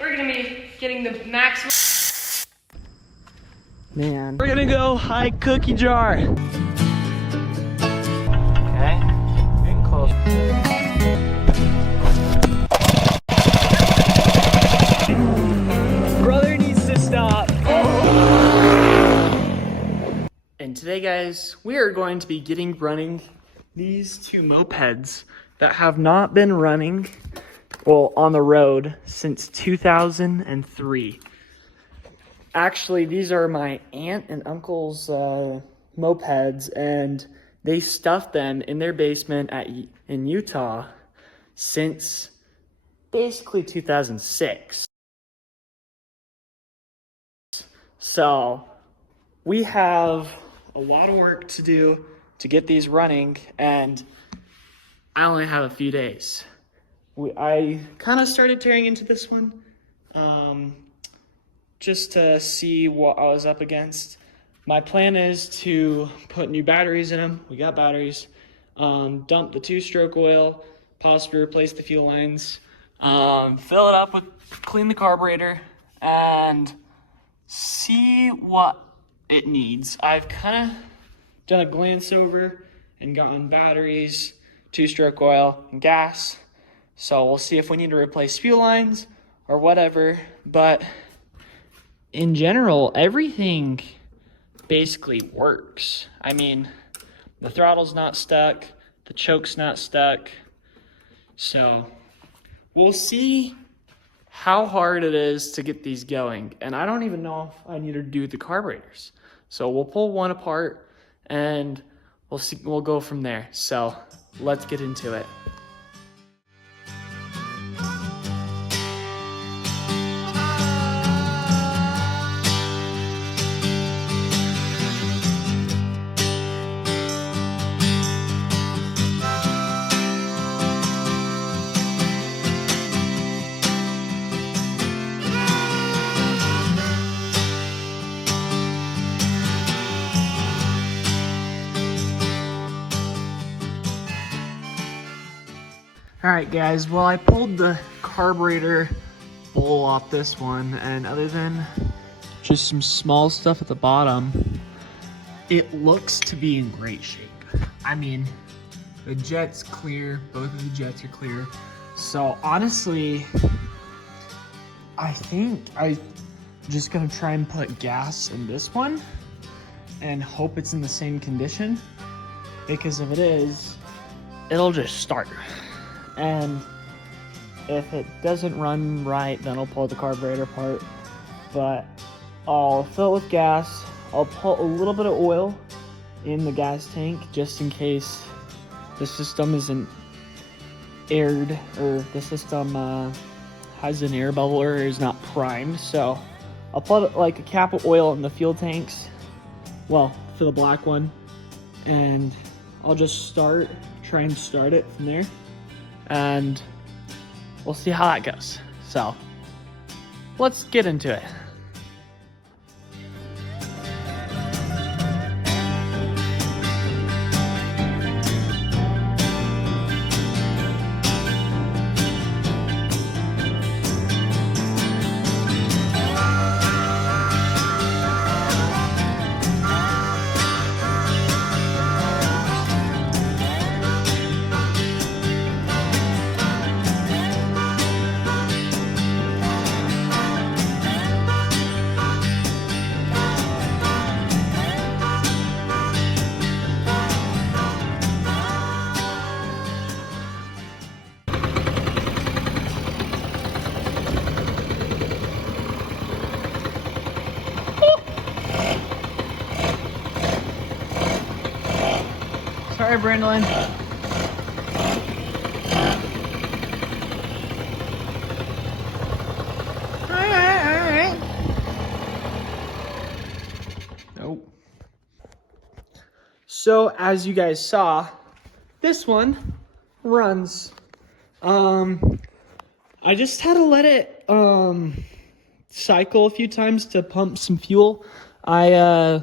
We're gonna be getting the maximum. Man. We're gonna go high cookie jar. Okay, getting close. Brother needs to stop. And today, guys, we are going to be running these two mopeds that have not been running, well, on the road since 2003. Actually, these are my aunt and uncle's mopeds, and they stuffed them in their basement in Utah since basically 2006. So we have a lot of work to do to get these running, and I only have a few days. I kind of started tearing into this one just to see what I was up against. My plan is to put new batteries in them. We got batteries. Dump the two-stroke oil, possibly replace the fuel lines, fill it up clean the carburetor, and see what it needs. I've kind of done a glance over and gotten batteries, two-stroke oil, and gas. So we'll see if we need to replace fuel lines or whatever. But in general, everything basically works. I mean, the throttle's not stuck, the choke's not stuck. So we'll see how hard it is to get these going. And I don't even know if I need to do the carburetors. So we'll pull one apart and we'll go from there. So let's get into it. Alright guys, well, I pulled the carburetor bowl off this one, and other than just some small stuff at the bottom, it looks to be in great shape. I mean, the jet's clear, both of the jets are clear. So honestly, I think I'm just gonna try and put gas in this one and hope it's in the same condition, because if it is, it'll just start. And if it doesn't run right, then I'll pull the carburetor apart. But I'll fill it with gas. I'll put a little bit of oil in the gas tank just in case the system isn't aired, or the system has an air bubble or is not primed. So I'll put like a cap of oil in the fuel tanks, well, for the black one, and I'll just try and start it from there. And we'll see how that goes. So let's get into it. Sorry, Brandon. Alright. Nope. So, as you guys saw, this one runs. I just had to let it cycle a few times to pump some fuel. I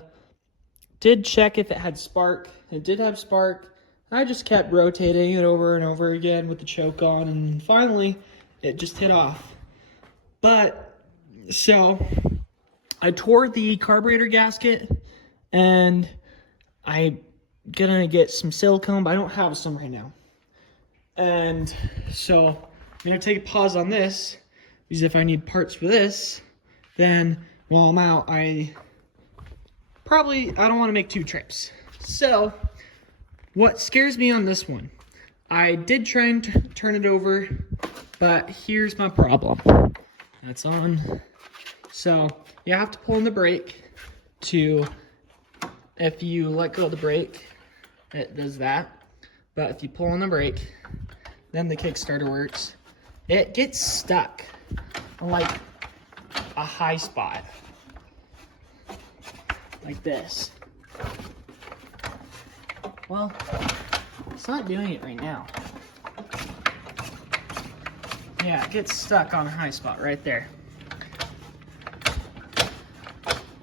did check if it had spark. It did have spark. I just kept rotating it over and over again with the choke on, and finally it just hit off. But, so, I tore the carburetor gasket, and I'm gonna get some silicone, but I don't have some right now. And so, I'm gonna take a pause on this, because if I need parts for this, then while I'm out, I don't want to make 2 trips. So, what scares me on this one, I did try and turn it over, but here's my problem. That's on. So, you have to pull in the brake if you let go of the brake, it does that. But if you pull on the brake, then the Kickstarter works. It gets stuck on like a high spot. Like this. Well, it's not doing it right now. Yeah, it gets stuck on a high spot right there.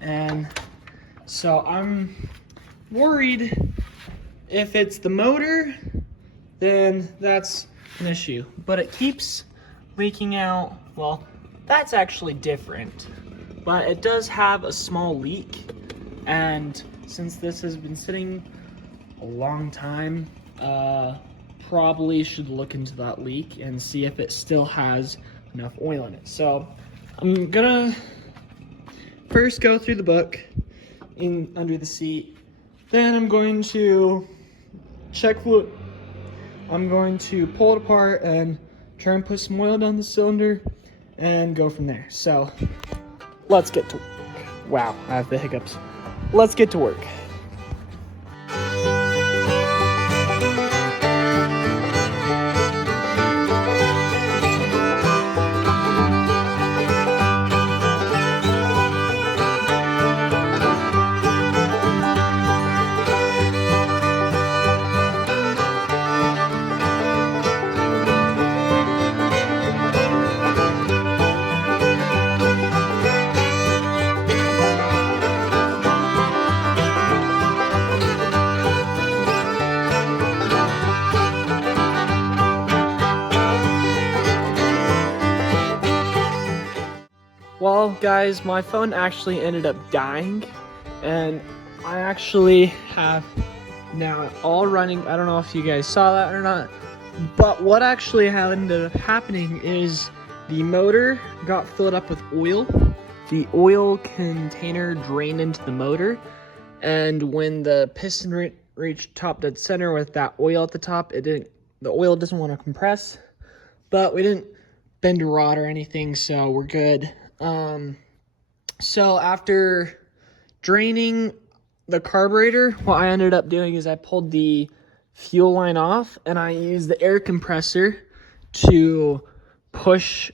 And so I'm worried if it's the motor, then that's an issue. But it keeps leaking out. Well, that's actually different. But it does have a small leak. And since this has been sitting a long time, probably should look into that leak and see if it still has enough oil in it. So I'm gonna first go through the book under the seat. Then I'm going to check fluid. I'm going to pull it apart and try and put some oil down the cylinder and go from there. So let's get to work. Wow, I have the hiccups. Let's get to work. Well, guys, my phone actually ended up dying, and I actually have now all running. I don't know if you guys saw that or not, but what actually ended up happening is the motor got filled up with oil. The oil container drained into the motor, and when the piston reached top dead center with that oil at the top, the oil doesn't want to compress, but we didn't bend a rod or anything, so we're good. So after draining the carburetor, what I ended up doing is I pulled the fuel line off and I used the air compressor to push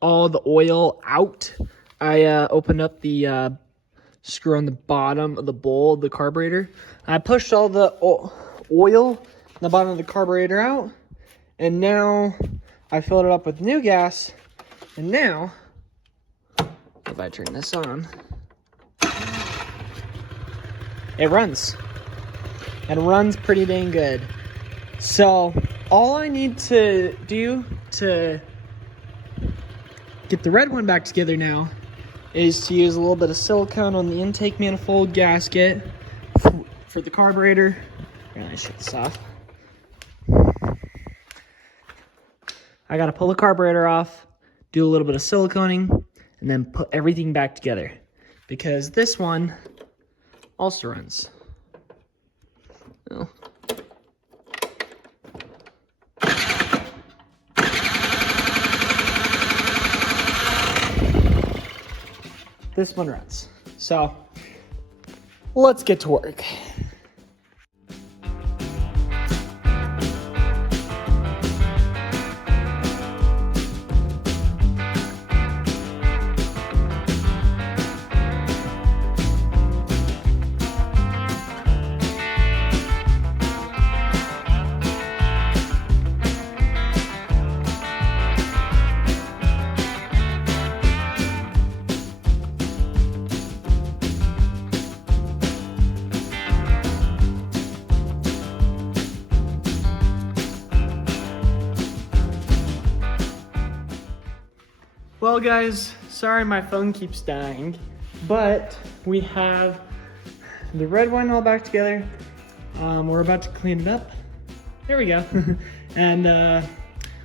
all the oil out. I opened up the screw on the bottom of the bowl of the carburetor. I pushed all the oil in the bottom of the carburetor out, and now I filled it up with new gas, and now if I turn this on, it runs. It runs pretty dang good. So all I need to do to get the red one back together now is to use a little bit of silicone on the intake manifold gasket for the carburetor. Really shut this off. I gotta pull the carburetor off, do a little bit of siliconing, and then put everything back together, because this one also runs. Oh. This one runs. So let's get to work. Well guys, sorry my phone keeps dying, but we have the red one all back together. We're about to clean it up. There we go. And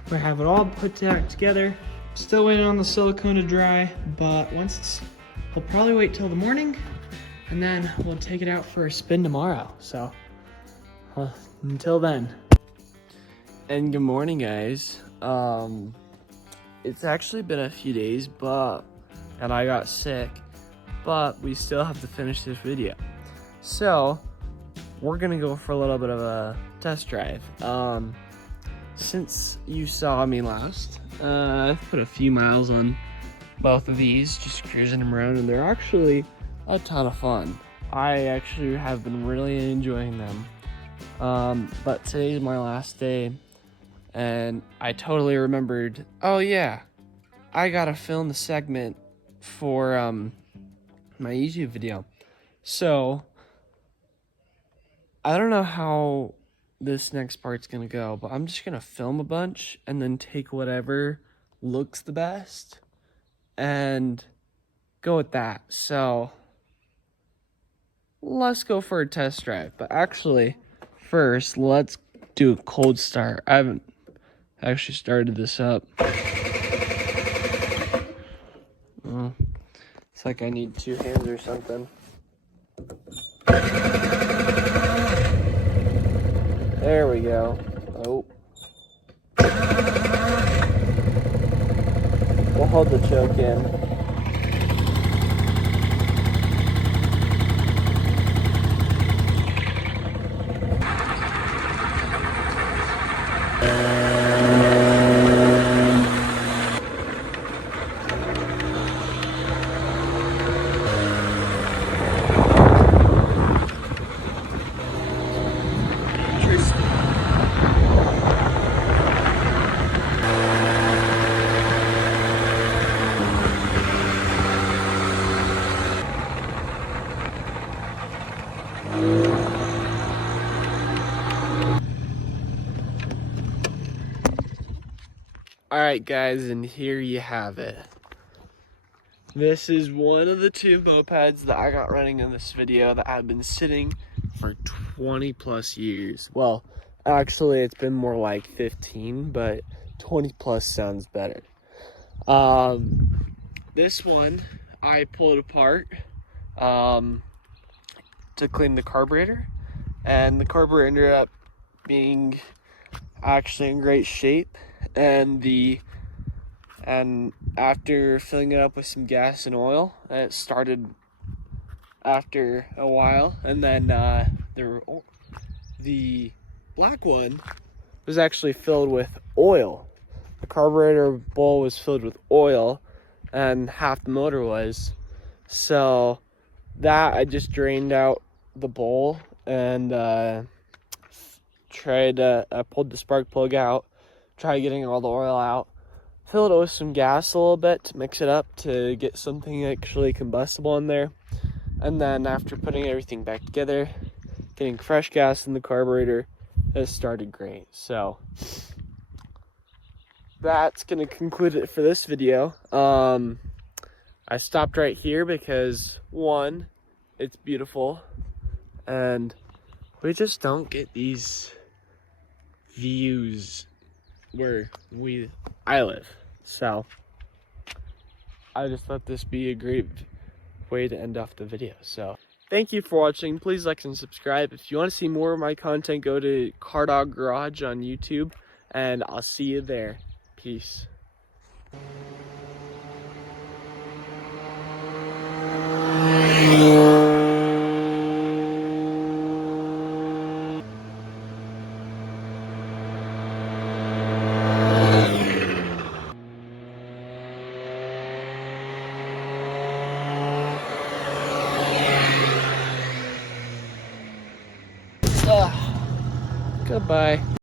we have it all put back together. Still waiting on the silicone to dry, but we'll probably wait till the morning, and then we'll take it out for a spin tomorrow. So until then. And good morning, guys. It's actually been a few days, and I got sick, but we still have to finish this video. So we're gonna go for a little bit of a test drive. Since you saw me last, I've put a few miles on both of these, just cruising them around, and they're actually a ton of fun. I actually have been really enjoying them. But today's my last day, and I totally remembered, oh yeah, I gotta film the segment for my YouTube video. So I don't know how this next part's gonna go, but I'm just gonna film a bunch and then take whatever looks the best and go with that. So let's go for a test drive. But actually, first, let's do a cold start. I haven't actually started this up. Oh, it's like I need two hands or something. There we go. Oh. We'll hold the choke in. Alright guys, and here you have it. This is one of the two mopeds that I got running in this video that have been sitting for 20 plus years. Well, actually it's been more like 15, but 20 plus sounds better. This one, I pulled apart to clean the carburetor, and the carburetor ended up being actually in great shape, and after filling it up with some gas and oil, it started after a while, and then the black one was actually filled with oil. The carburetor bowl was filled with oil, and half the motor was. So that I just drained out the bowl and I pulled the spark plug out, tried getting all the oil out, filled it with some gas a little bit to mix it up to get something actually combustible in there. And then after putting everything back together, getting fresh gas in the carburetor, it started great. So that's gonna conclude it for this video. I stopped right here because one, it's beautiful, and we just don't get these views where I live. So I just thought this be a great way to end off the video. So thank you for watching. Please like and subscribe. If you want to see more of my content, go to Car Dog Garage on YouTube, and I'll see you there. Peace. Goodbye.